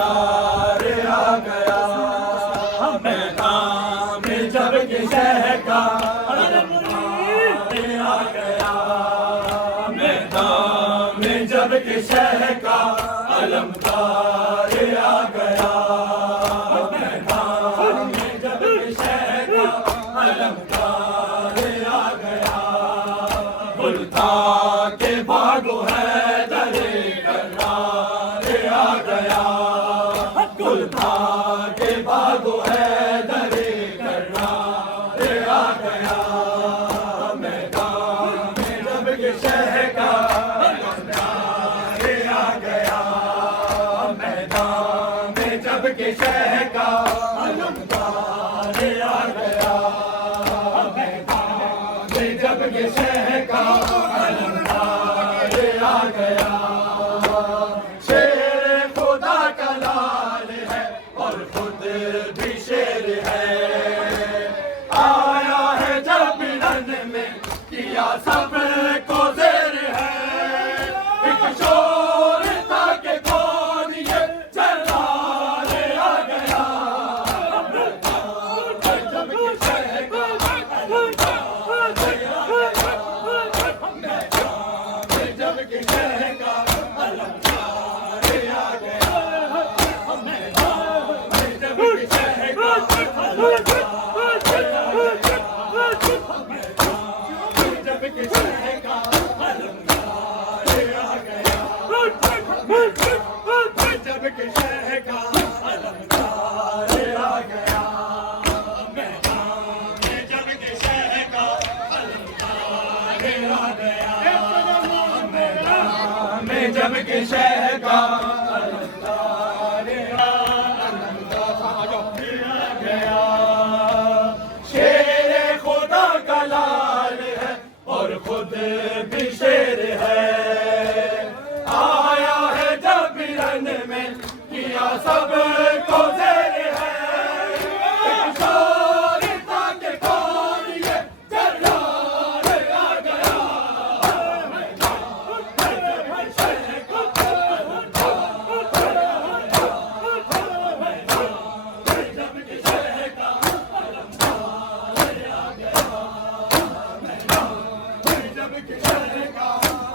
अलमदार आ गया। मैदान में जब के शह का अलमदार आ गया। मैदान में जब के शह का अलमदार आ गया। मैदान में जब के शह का अलमदार आ गया। मुल्तान के भागो है दरे करार आ गया। मुल्तान के भागो है दरे करार आ गया। मैदान में जब के शह का अलमदार आ गया। मैदान में जब के शह का अलमदार आ गया। मैदान में जब के शह का अलमदार आ गया। शेर खुदा का लाल है और खुद भी शेर है। आया है जब भिड़न में किया सबको ज़ेर है। एक शोर था कि कौन ये जलाल आ गया। जब के शह का अलमदार जब के शह का अलमदार आ गया। मैदान में जब के शह का अलमदार जब के शह का अलमदार आ गया। जब के शह का अलमदार आ गया। मैदान में जब के शह का अलमदार आ गया। मैदान में जब के शह का अलमदार आ गया। शेर खुदा का लाल है और खुद भी शेर है। आया है जब भिड़न में किया सबको ज़ेर है। एक शोर था कि कौन ये जलाल आ गया। जब के शह का अलमदार आ गया। जब के शह का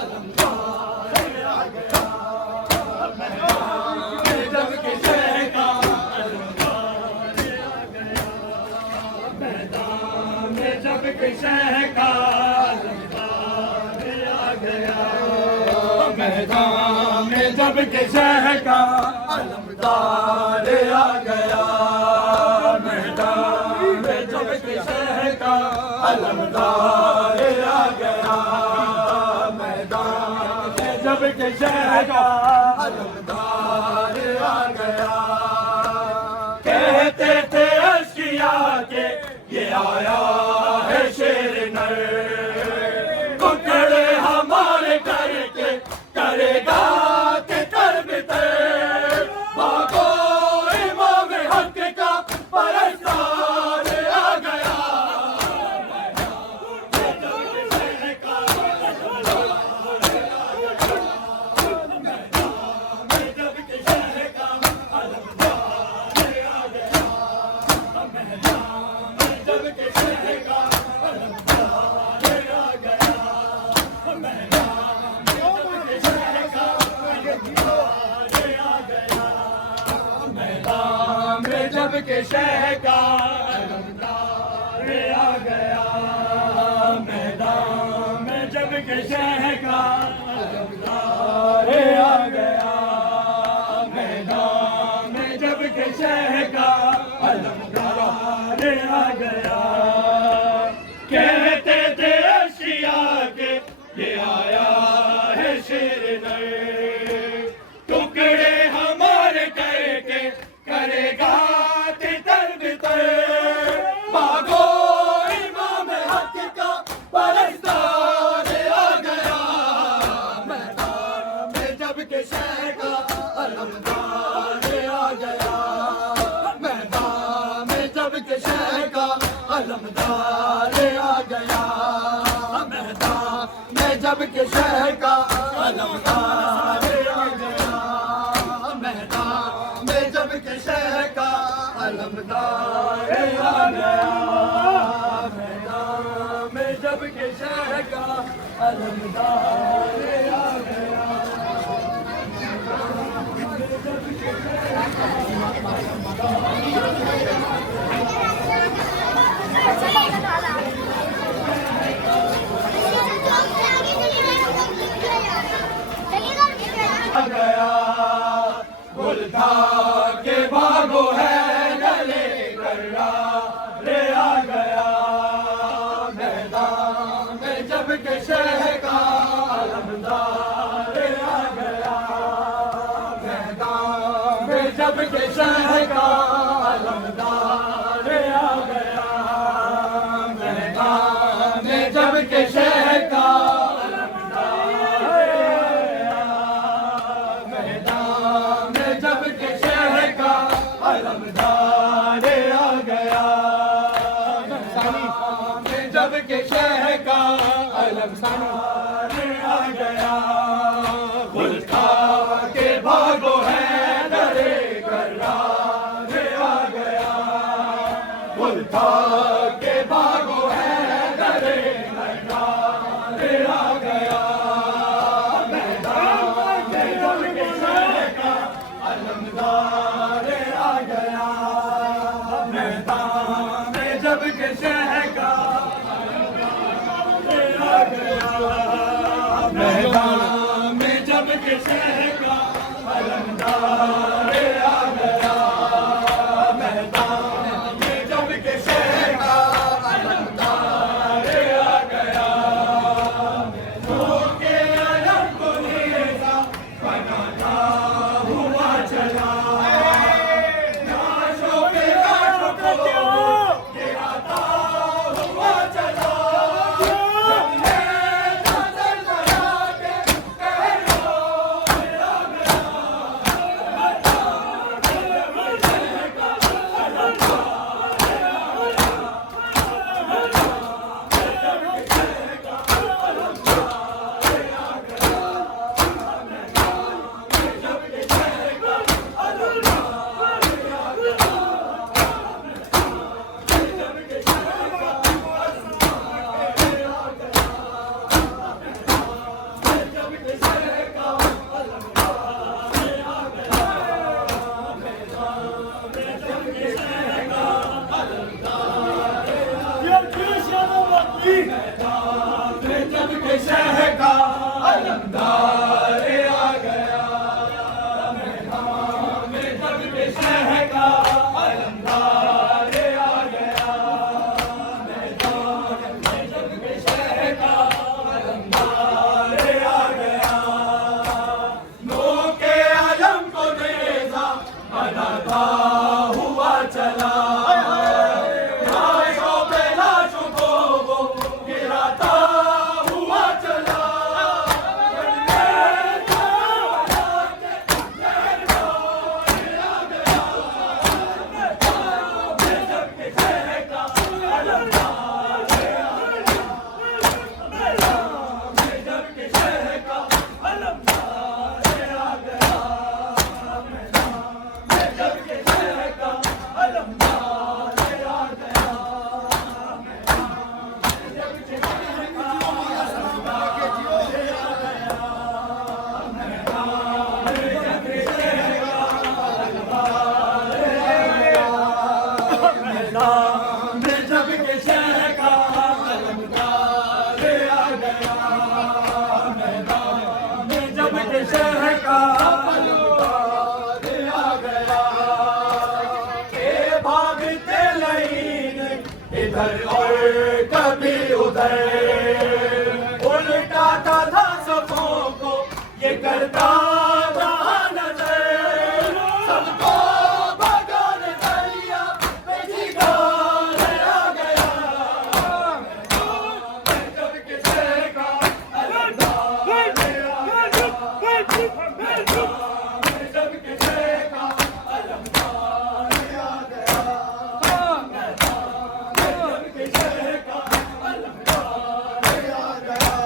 अलमदार आ गया। जब के शह का अलमदार आ गया। मैदान में जब के शह का अलमदार आ गया। मैदान में जब के शह का अलमदार आ गया। मैदान में जब के शह का अलमदार आ गया। मैदान में जब के शह का अलमदार आ गया। कहते थे अश्किया के ये आया है शेर नर। टुकड़े हमारे करके करेगा के कर बितर। भागो इमाम हक का परस्तार आ गया। जब के शह का अलमदार आ गया। मैदान में जब के शह का अलमदार आ गया। मैदान में जब के शह का अलमदार आ गया। कहते थे अशिया के ये आया है शेर नर। टुकड़े हमारे करके करेगा तितर बितर। भागो इमाम हक का परस्तार आ गया। मैदान में जब के शह का अलमदार आ गया। मैदान में जब के शह का अलमदार आ गया। मैदान में जब के शह का अलमदार आ गया। मैदान जब के शहर का अलमदार आ गया, मैदान में जब के शहर का अलमदार आ गया। गया गुलधा के भागो है गले कर्रा रे आ गया, मैदान में जब के शहर का अलमदार आ गया, मैदान में जब के शहर का अलमदार आ गया, मैदान में जब के शहर का अलमदार आ गया, जब के शहर का अलमदार आ गया। गुलधा के भागो है डरे करार आ गया, गुलधा के भागो है डरे करार आ गया, मैदान में जब के शहर का अलमदार आ गया, मैदान में जब के शहर का आ गया, मैदान में जब के शहर का अलमदार आ गया, मैदान में जब के शहर का अलमदार आ गया। तो के अलम को नेज़ा बनाता हुआ चला, जब के शहर का अलमदार आ गया, मैदान में जब के शहर का अलमदार आ गया, मैदान में जब के शहर का अलमदार आ गया। नो के आलम को नेज़ा बनाता हुआ चला, शहर का अलमदार आ गया, के भागते लाइन इधर और कभी उधर, उल्टाता था सबों को ये करता रहा नजर, सबको भगा नजरिया बेजिगार आ गया, जब के शहर का अलमदार जब के शहर का अलमदार आ गया, जब के शहर का अलमदार आ गया,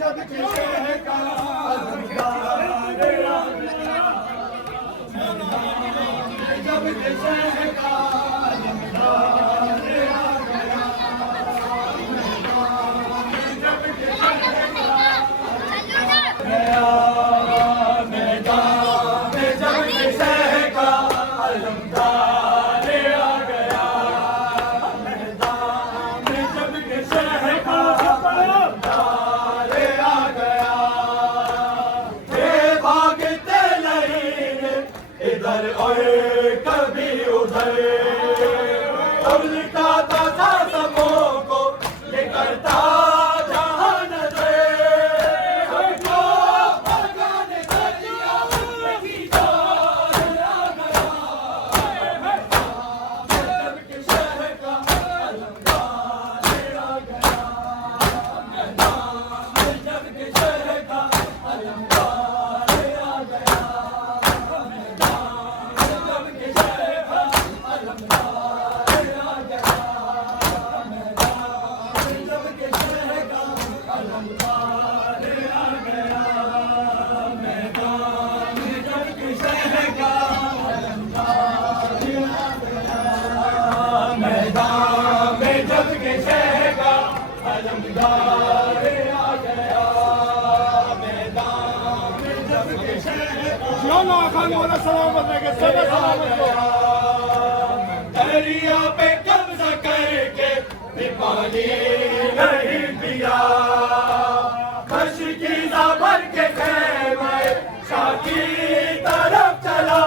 जब के शहर का अलमदार आ गया। जब के शहर का अलमदार आ गया, जब के शहर का मैदान में जब के शहर का अलमदार आ गया, मैदान में जब के शहर का अलमदार आ गया। ये भागते नहीं इधर और कभी उधर, और लिटाता था सबों को ये करता जहां नजर, सबको भगाने का दिया की जान आ गया, जब के शहर का अलमदार आ गया, जब के शहर का अलमदार आ गया, जब के शहर का अलमदार आ गया, जब के शहर का अलमदार आ गया, मैदान में जब के शहर का अलमदार आ गया, मैदान में जब के शहर का अलमदार आ गया, मैदान में जब के शहर का दरिया पे कब्जा करके भी पानी नहीं पिया, खशकीजा भर के खेमे शाह की तरफ चला,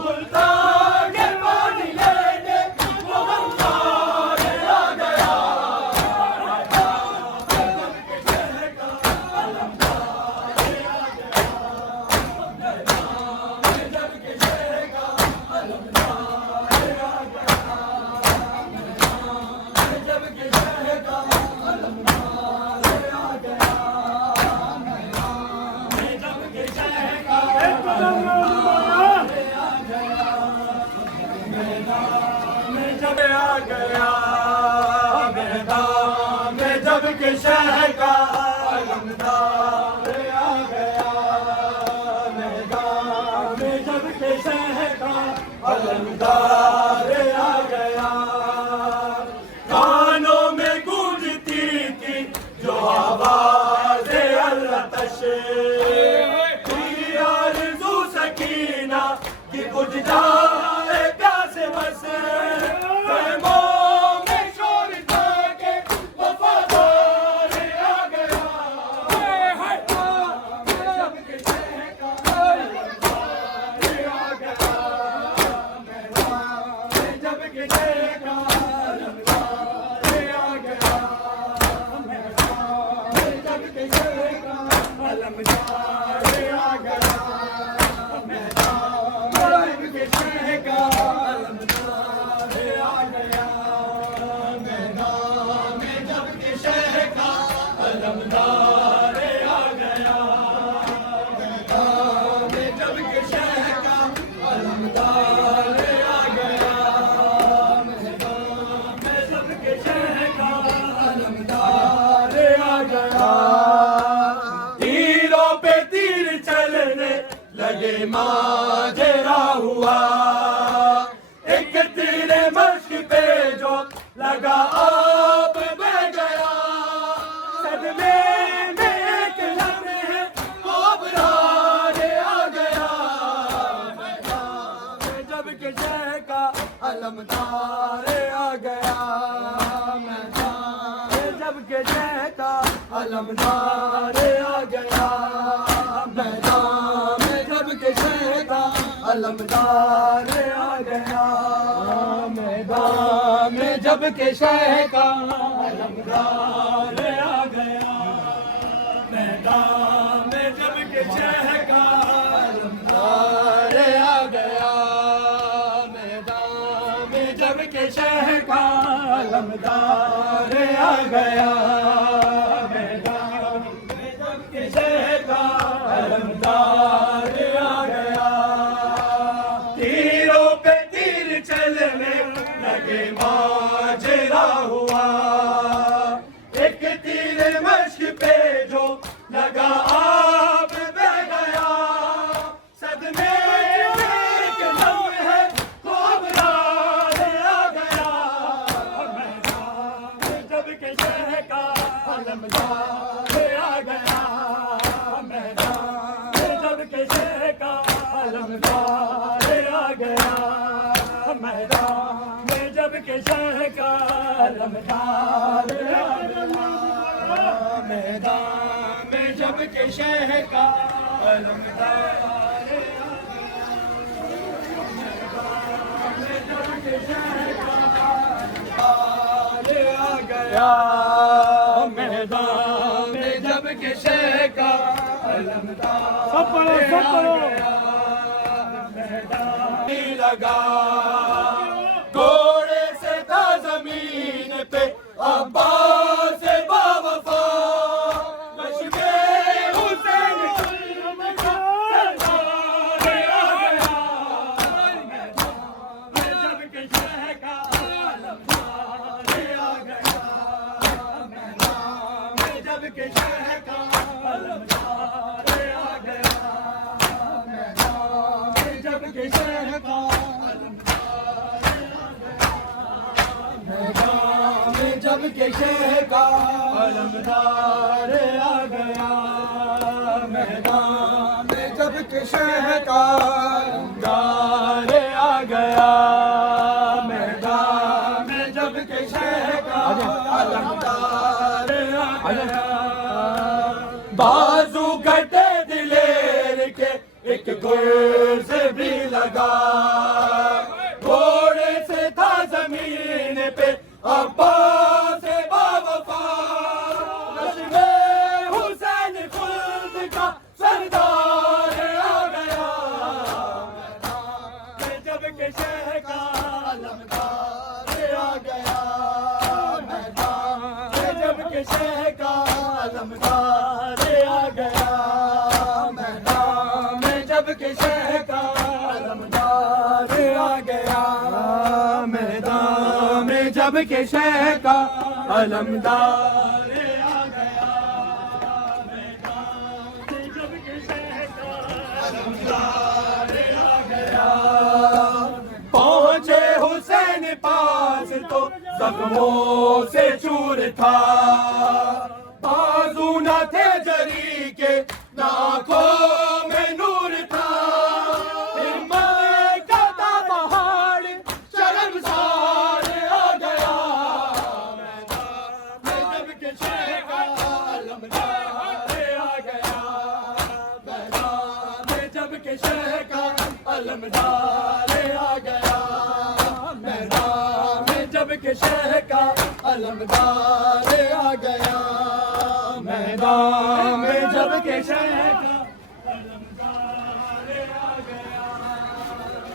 मुल्तान के पानी लेने वो गंगार आ गया, जब के शहर का अलमदार आ गया, जब के शहर का अलमदार आ गया, जब के शहर का अलमदार आ गया, जब के शहर का मैदान में जब आ गया, मैदान में जब के शहर का अलमदार आ गया, मैदान में जब के शहर का अलमदार आ गया, कानों में गूंजती थी जो आवाज़े अल्लातश, तेरी आरज़ू सकीना कि बुझ जाए प्यास बस, ख़ैमों में शोर जाके वफ़ादार आ गया, जब के शहर का अलमदार आ गया, जब के शहर का अलमदार आ गया, जब के शहर का अलमदार आ गया, जब के शहर का अलमदार आ गया, मैदान में जब के शहर का अलमदार आ गया, मैदान में जब के शहर का अलमदार आ गया, मैदान में जब के शहर का अलमदार आ गया, तीरों पे तीर चलने लगे माजरा हुआ, एक तीर मश्क पे जो लगा आप बह गया, सदमे में एक लम्हे घबराहट आ गया, मैदान में जब के शहर का अलमदार आ गया, मैदान में जब के शहर का अलमदार आ गया, मैदान में जब के शहर का अलमदार आ गया, मैदान में जब के शहर का अलमदार आ गया, मैदान में जब के शहर का अलमदार आ गया, मैदान में जब के शहर का अलमदार आ गया, मैदान में जब के शहर का अलमदार आ गया, तीरों पे तीर चलने लगे माजरा हुआ, एक तीर मश्क पे जो लगा आप बह गया, सदमे अलमदार आ गया मैदान में जब के शह का अलमदार आ गया मैदान में जब के शह का अलमदार मैदान में जब के शह का अलमदार सब पढ़ो मैदान लगा घोड़े से था जमीन पे अब्बास से बावफा लश्करे हुसैन सरदार आ गया मैदान में जब के शह का अलमदार आ गया जब के शह का अलमदार आ गया मैदान में जब के शह का अलमदार मैदान में जब के शह का अलमदार आ गया मैदान में जब के शह का अलमदार आ गया मैदान में जब के शह का अलमदार बाजू कटे दिलेर के एक गुर्ज भी लगा घोड़े से था जमीन पे अब्बास से बावफा लश्करे हुसैन खुद का सरदार आ गया जब के शह का अलमदार आ गया जब के शह का अलमदार आ गया मैदान में जब के शह का अलमदार आ गया मैदान में जब के शह का अलमदार आ गया मैदान में जब के शह का अलमदार आ गया पहुंचे हुसैन पास तो जख्मों से चूर था बाजू न थे जरी के नाखों में नूर था हिम्मत का था पहाड़ शर्मसार आ गया मैदान में जब के शह का अलमदार आ गया मैदान में जब के शह का अलमदार आ गया मैदान में जब के शह का अलमदार आ गया मैदान में जब के शह का